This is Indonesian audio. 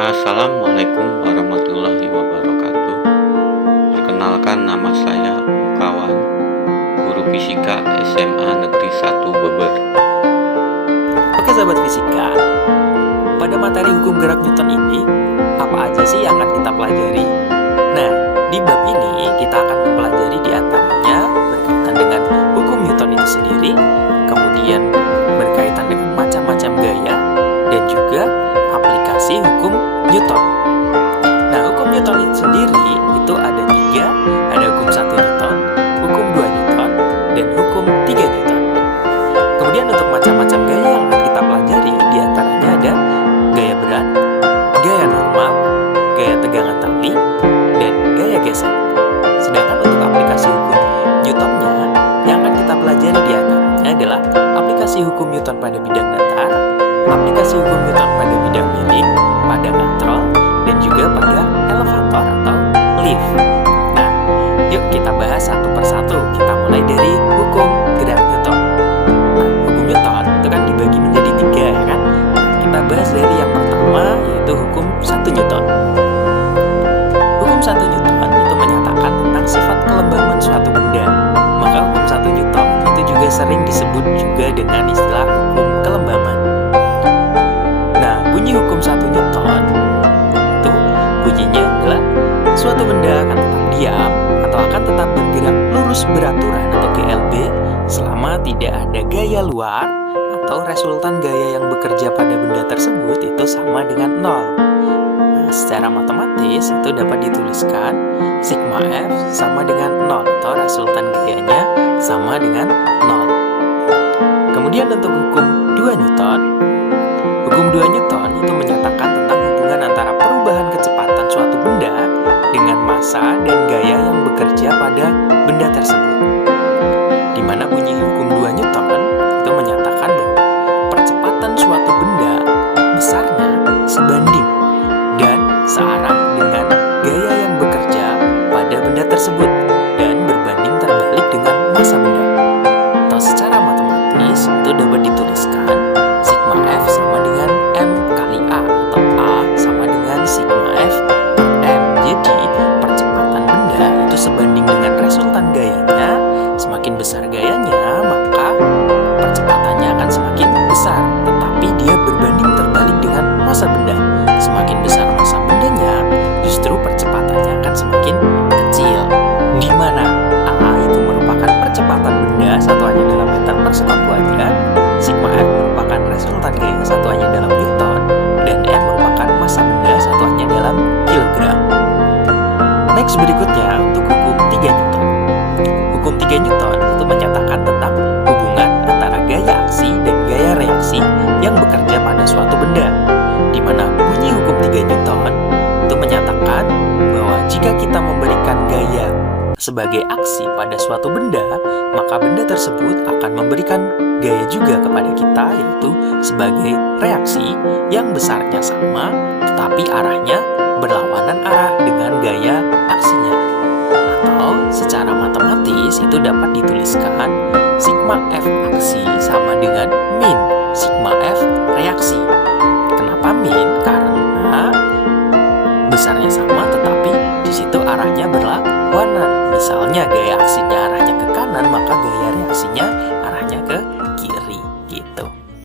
Assalamualaikum warahmatullahi wabarakatuh. Perkenalkan, nama saya Mukawan, guru fisika SMA Negeri 1 Beber. Oke sahabat fisika, pada materi hukum gerak Newton ini, apa aja sih yang akan kita pelajari? Nah, di bab ini kita akan mempelajari diantaranya berkaitan dengan hukum Newton itu sendiri, kemudian berkaitan dengan macam-macam gaya, dan juga aplikasi hukum Newton. Nah, hukum Newton itu sendiri itu ada tiga, ada hukum 1 Newton, hukum 2 Newton, dan hukum 3 Newton. Kemudian untuk macam-macam gaya yang akan kita pelajari, diantaranya ada gaya berat, gaya normal, gaya tegangan tali, dan gaya geser. Sedangkan untuk aplikasi hukum Newtonnya, yang akan kita pelajari diantaranya adalah aplikasi hukum Newton pada bidang datar, aplikasi hukum Newton pada bidang miring, pada kontrol, dan juga pada elevator atau lift. Nah, yuk kita bahas satu persatu. Kita mulai dari hukum gerak Newton. Nah, hukum Newton itu kan dibagi menjadi tiga, ya kan? Kita bahas dari yang pertama, yaitu hukum 1 Newton. Hukum 1 Newton itu menyatakan tentang sifat kelembaban suatu benda. Maka hukum 1 Newton itu juga sering disebut juga dengan istilah hukum kelembaban. Nah, bunyi hukum 1 Newton itu bunyinya adalah suatu benda akan tetap diam atau akan tetap bergerak lurus beraturan atau GLB selama tidak ada gaya luar atau resultan gaya yang bekerja pada benda tersebut itu sama dengan 0. Nah, secara matematis itu dapat dituliskan sigma F sama dengan 0 atau resultan gayanya sama dengan 0. Kemudian untuk hukum 2 Newton, hukum 2 Newton itu menyatakan tentang hubungan antara perubahan kecepatan suatu benda dengan massa dan gaya yang bekerja pada benda tersebut. Di mana bunyi hukum 2 Newton itu menyatakan bahwa percepatan suatu benda besarnya sebanding dan searah dengan gaya yang bekerja pada benda tersebut dan berbanding terbalik dengan massa benda. Atau secara matematis itu dapat dituliskan sigma F sama dengan M kali A, atau A sama dengan sigma F per M. Jadi percepatan benda itu sebanding dengan resultan gayanya. Semakin besar gayanya, maka percepatannya akan semakin besar, tetapi dia berbanding terbalik dengan massa benda. Semakin besar massa bendanya, justru percepatannya akan semakin kecil. Di mana A itu merupakan percepatan benda satuannya dalam meter per sekon kuadrat, sigma F merupakan resultan gaya satuannya dalam Newton, dan M merupakan massa benda satuannya dalam kilogram. Next, berikutnya untuk hukum 3 Newton. Hukum 3 Newton itu menyatakan tentang hubungan antara gaya aksi dan gaya reaksi yang bekerja pada suatu benda. Di mana bunyi hukum 3 Newton itu menyatakan bahwa jika kita memberikan gaya sebagai aksi pada suatu benda, maka benda tersebut akan memberikan gaya juga kepada kita, yaitu sebagai reaksi yang besarnya sama, tetapi arahnya berlawanan arah dengan gaya aksinya. Atau secara matematis itu dapat dituliskan sigma F aksi sama dengan min sigma